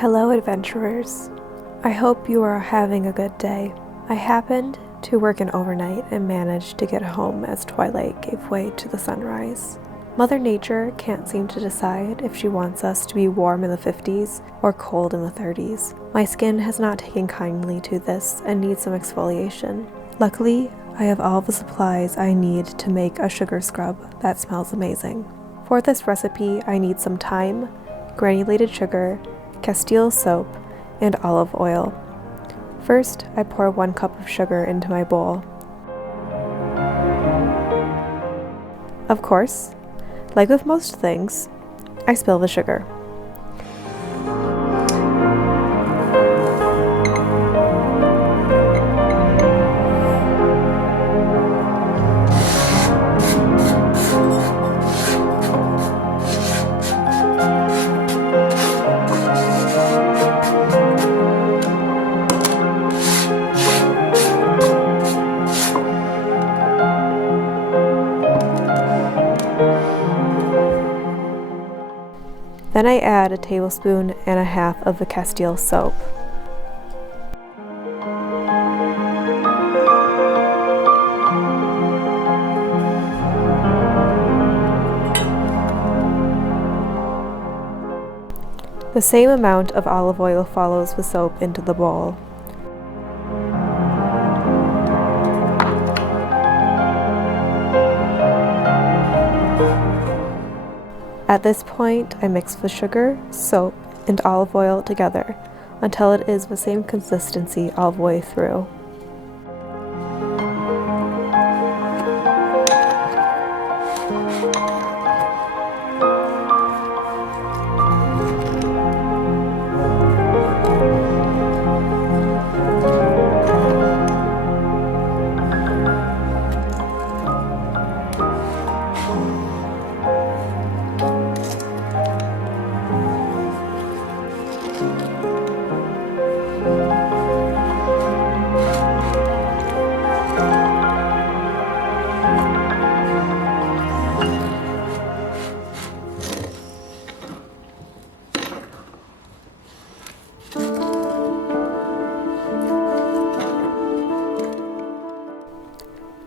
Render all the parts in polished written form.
Hello adventurers, I hope you are having a good day. I happened to work an overnight and managed to get home as twilight gave way to the sunrise. Mother Nature can't seem to decide if she wants us to be warm in the 50s or cold in the 30s. My skin has not taken kindly to this and needs some exfoliation. Luckily, I have all the supplies I need to make a sugar scrub that smells amazing. For this recipe, I need some thyme, granulated sugar, Castile soap, and olive oil. First, I pour 1 cup of sugar into my bowl. Of course, like with most things, I spill the sugar. Then I add 1.5 tablespoons of the Castile soap. The same amount of olive oil follows the soap into the bowl. At this point, I mix the sugar, soap, and olive oil together until it is the same consistency all the way through.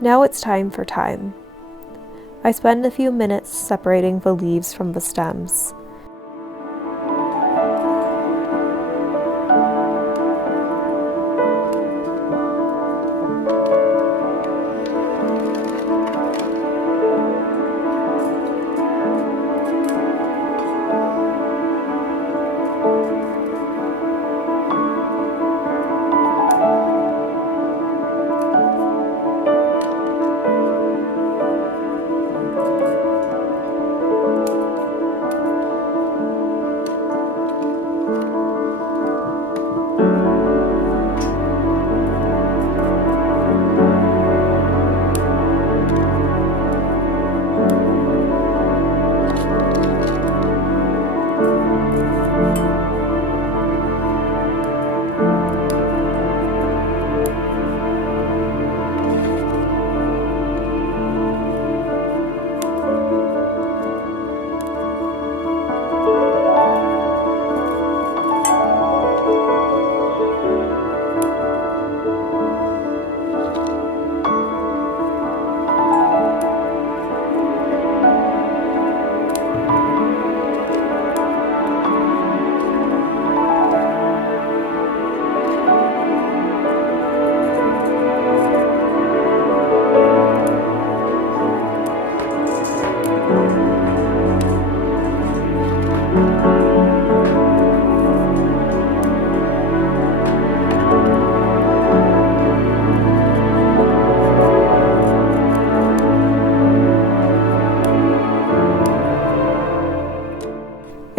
Now it's time for thyme. I spend a few minutes separating the leaves from the stems.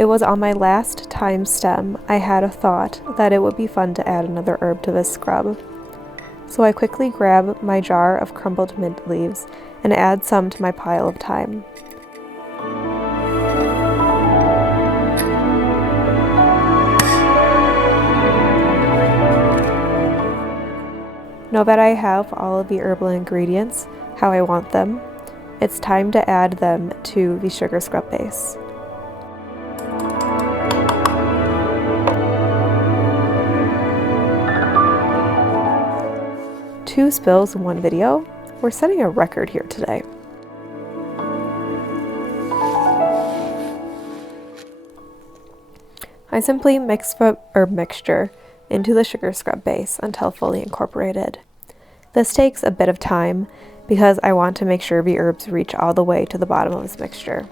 It was on my last thyme stem I had a thought that it would be fun to add another herb to this scrub. So I quickly grab my jar of crumbled mint leaves and add some to my pile of thyme. Now that I have all of the herbal ingredients how I want them, it's time to add them to the sugar scrub base. 2 spills in one video. We're setting a record here today. I simply mix the mixture into the sugar scrub base until fully incorporated. This takes a bit of time because I want to make sure the herbs reach all the way to the bottom of this mixture.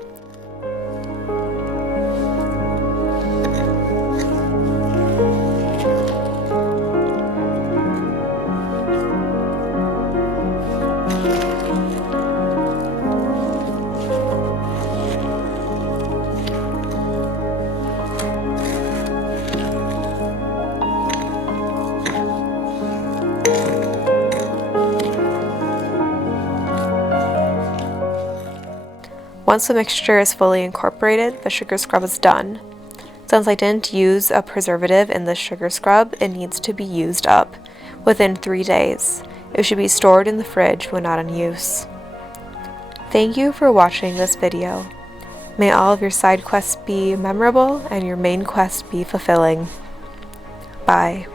Once the mixture is fully incorporated, the sugar scrub is done. Since I didn't use a preservative in the sugar scrub, it needs to be used up within 3 days. It should be stored in the fridge when not in use. Thank you for watching this video. May all of your side quests be memorable and your main quest be fulfilling. Bye.